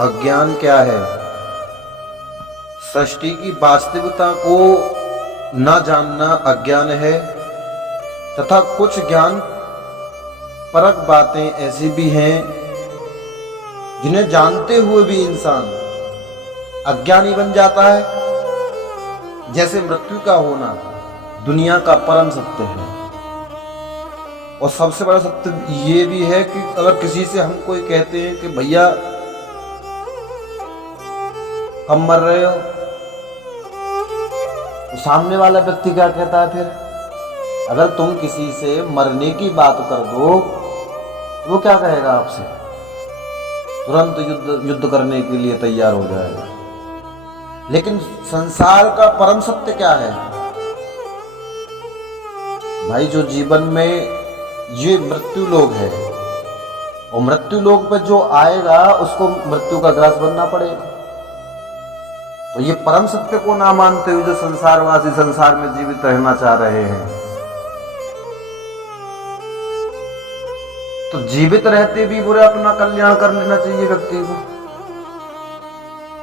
अज्ञान क्या है? सृष्टि की वास्तविकता को न जानना अज्ञान है तथा कुछ ज्ञान परक बातें ऐसी भी हैं जिन्हें जानते हुए भी इंसान अज्ञानी बन जाता है। जैसे मृत्यु का होना दुनिया का परम सत्य है और सबसे बड़ा सत्य ये भी है कि अगर किसी से हम कोई कहते हैं कि भैया कब मर रहे हो, तो सामने वाला व्यक्ति क्या कहता है फिर? अगर तुम किसी से मरने की बात कर दो वो क्या कहेगा आपसे? तुरंत युद्ध करने के लिए तैयार हो जाएगा। लेकिन संसार का परम सत्य क्या है भाई? जो जीवन में ये मृत्यु लोक है और मृत्यु लोक पर जो आएगा उसको मृत्यु का ग्रास बनना पड़ेगा। तो ये परम सत्य को ना मानते हुए जो संसारवासी संसार में जीवित रहना चाह रहे हैं, तो जीवित रहते भी बुरे अपना कल्याण कर लेना चाहिए व्यक्ति को।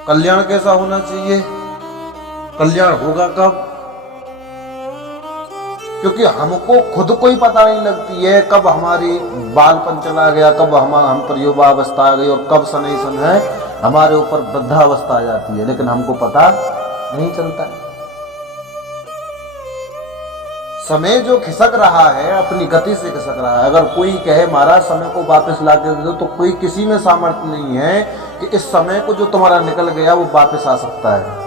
कल्याण कैसा होना चाहिए? कल्याण होगा कब? क्योंकि हमको खुद को ही पता नहीं लगती है कब हमारी बालपन चला गया, कब हम पर युवावस्था आ गई और कब शनै सन है हमारे ऊपर वृद्धावस्था आ जाती है, लेकिन हमको पता नहीं चलता है। समय जो खिसक रहा है अपनी गति से खिसक रहा है। अगर कोई कहे महाराज समय को वापस ला के दो, तो कोई किसी में सामर्थ्य नहीं है कि इस समय को जो तुम्हारा निकल गया वो वापस आ सकता है।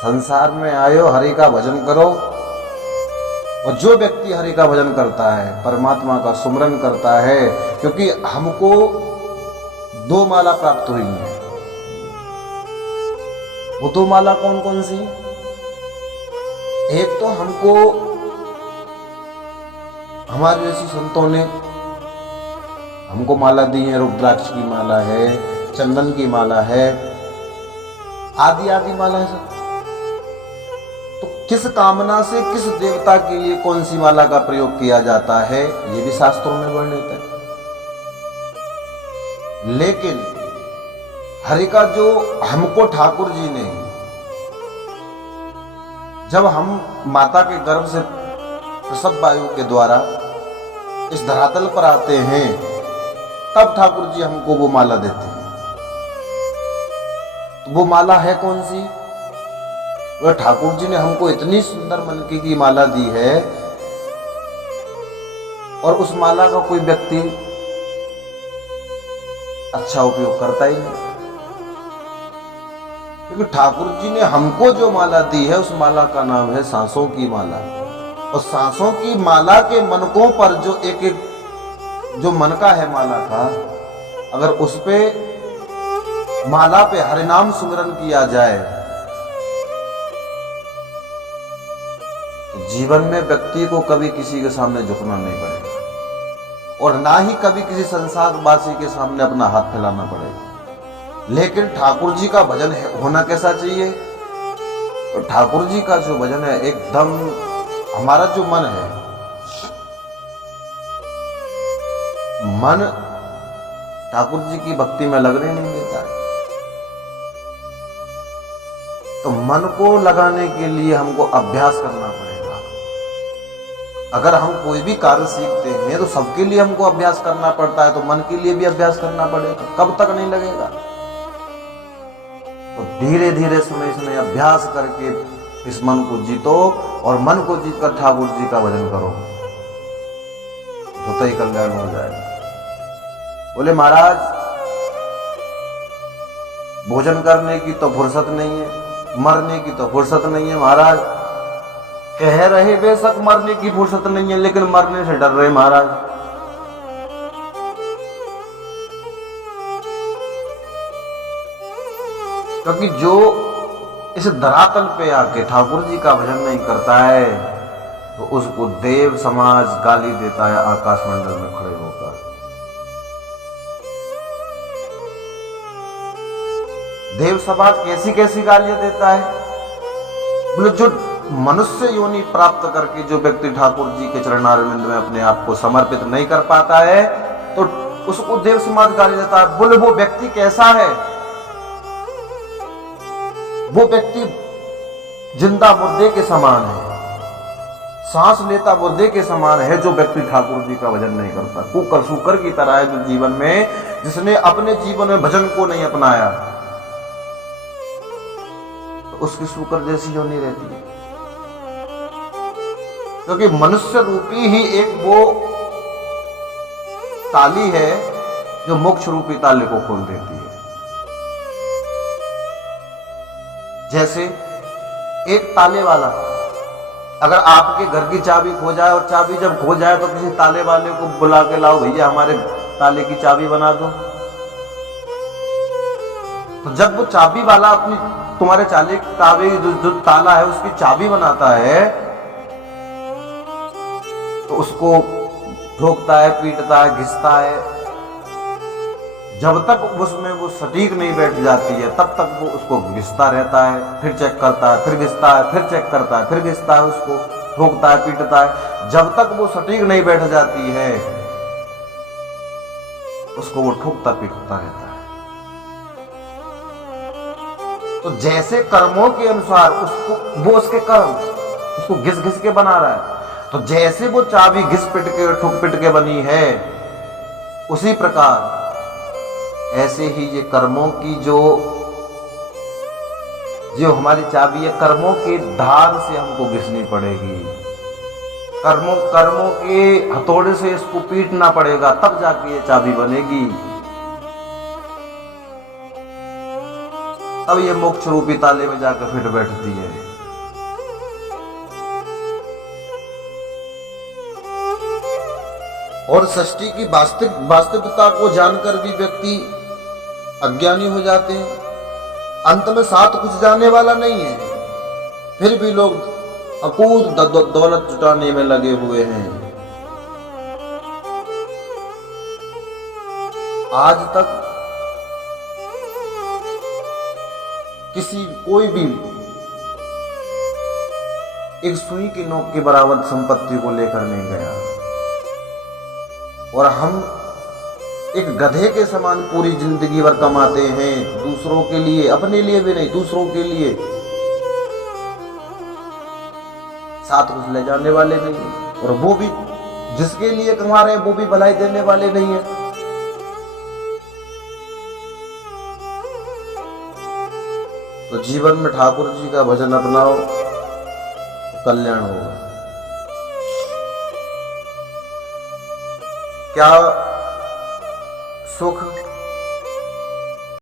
संसार में आयो, हरि का भजन करो, और जो व्यक्ति हरि का भजन करता है, परमात्मा का सुमरन करता है, क्योंकि हमको दो माला प्राप्त हुई है। वो दो माला कौन कौन सी? एक तो हमको हमारे ऋषि संतों ने हमको माला दी है, रुद्राक्ष की माला है, चंदन की माला है, आदि आदि माला है सब। तो किस कामना से किस देवता के लिए कौन सी माला का प्रयोग किया जाता है ये भी शास्त्रों में वर्णित है। लेकिन हरि का जो हमको ठाकुर जी ने, जब हम माता के गर्भ से प्रसव वायु के द्वारा इस धरातल पर आते हैं, तब ठाकुर जी हमको वो माला देते हैं। तो वो माला है कौन सी? वह ठाकुर जी ने हमको इतनी सुंदर मनकी की माला दी है और उस माला का कोई व्यक्ति अच्छा उपयोग करता ही नहीं, क्योंकि ठाकुर जी ने हमको जो माला दी है उस माला का नाम है सांसों की माला। और सांसों की माला के मनकों पर जो एक एक जो मनका है माला का, अगर उस पे माला पे हरिनाम सुमिरन किया जाए तो जीवन में व्यक्ति को कभी किसी के सामने झुकना नहीं पड़ेगा और ना ही कभी किसी संसारवासी के सामने अपना हाथ फैलाना पड़ेगा। लेकिन ठाकुर जी का भजन होना कैसा चाहिए? तो ठाकुर जी का जो भजन है, एकदम हमारा जो मन है, मन ठाकुर जी की भक्ति में लगने नहीं देता है। तो मन को लगाने के लिए हमको अभ्यास करना पड़ेगा। अगर हम कोई भी कार्य सीखते हैं तो सबके लिए हमको अभ्यास करना पड़ता है, तो मन के लिए भी अभ्यास करना पड़ेगा। कब तक नहीं लगेगा? तो धीरे धीरे समय समय अभ्यास करके इस मन को जीतो और मन को जीतकर ठाकुर जी का भजन करो, तो ही कल्याण हो जाएगा। बोले महाराज भोजन करने की तो फुर्सत नहीं है, मरने की तो फुर्सत नहीं है। महाराज कह रहे बेशक मरने की फुर्सत नहीं है, लेकिन मरने से डर रहे महाराज। क्योंकि जो इस धरातल पे आके ठाकुर जी का भजन नहीं करता है तो उसको देव समाज गाली देता है आकाश मंडल में खड़े होकर। देव समाज कैसी कैसी गालियां देता है? बोले जो मनुष्य योनि प्राप्त करके जो व्यक्ति ठाकुर जी के चरणारविंद में अपने आप को समर्पित नहीं कर पाता है, तो उसको देव समाज गाली देता है। बोले वो व्यक्ति कैसा है? वो व्यक्ति जिंदा मुर्दे के समान है, सांस लेता मुर्दे के समान है जो व्यक्ति ठाकुर जी का भजन नहीं करता। कुकर सूकर की तरह है जो जीवन में, जिसने अपने जीवन में भजन को नहीं अपनाया, तो उसकी सूकर जैसी होनी रहती है। क्योंकि मनुष्य रूपी ही एक वो ताली है जो मोक्ष रूपी ताले को खोल देती है। जैसे एक ताले वाला, अगर आपके घर की चाबी खो जाए और चाबी जब खो जाए तो किसी ताले वाले को बुला के लाओ, भैया हमारे ताले की चाबी बना दो। तो जब वो चाबी वाला अपनी तुम्हारे ताले जो ताला है उसकी चाबी बनाता है, तो उसको ठोकता है, पीटता है, घिसता है। जब तक उसमें वो सटीक नहीं बैठ जाती है तब तक वो उसको घिसता रहता है, फिर चेक करता है, फिर घिसता है, फिर चेक करता है, फिर घिसता है, उसको ठोकता है, पीटता है। जब तक वो सटीक नहीं बैठ जाती है उसको वो ठोकता पीटता रहता है। तो जैसे कर्मों के अनुसार उसको वो उसके कर्म उसको घिस घिस के बना रहा है, तो जैसे वो चाबी घिस पिट के ठुक पिट के बनी है, उसी प्रकार ऐसे ही ये कर्मों की जो हमारी चाबी है, कर्मों के धार से हमको घिसनी पड़ेगी, कर्मों के हथौड़े से इसको पीटना पड़ेगा, तब जाके ये चाबी बनेगी, तब ये मोक्ष रूपी ताले में जाकर फिट बैठती है। और सृष्टि की वास्तविकता को जानकर भी व्यक्ति अज्ञानी हो जाते हैं। अंत में साथ कुछ जाने वाला नहीं है, फिर भी लोग अकूत दौलत जुटाने में लगे हुए हैं। आज तक कोई भी एक सुई की नोक के बराबर संपत्ति को लेकर नहीं गया, और हम एक गधे के समान पूरी जिंदगी भर कमाते हैं दूसरों के लिए, अपने लिए भी नहीं, दूसरों के लिए। साथ कुछ ले जाने वाले नहीं है, और वो भी जिसके लिए कमा रहे हैं वो भी भलाई देने वाले नहीं है। तो जीवन में ठाकुर जी का भजन अपनाओ, कल्याण होगा। क्या सुख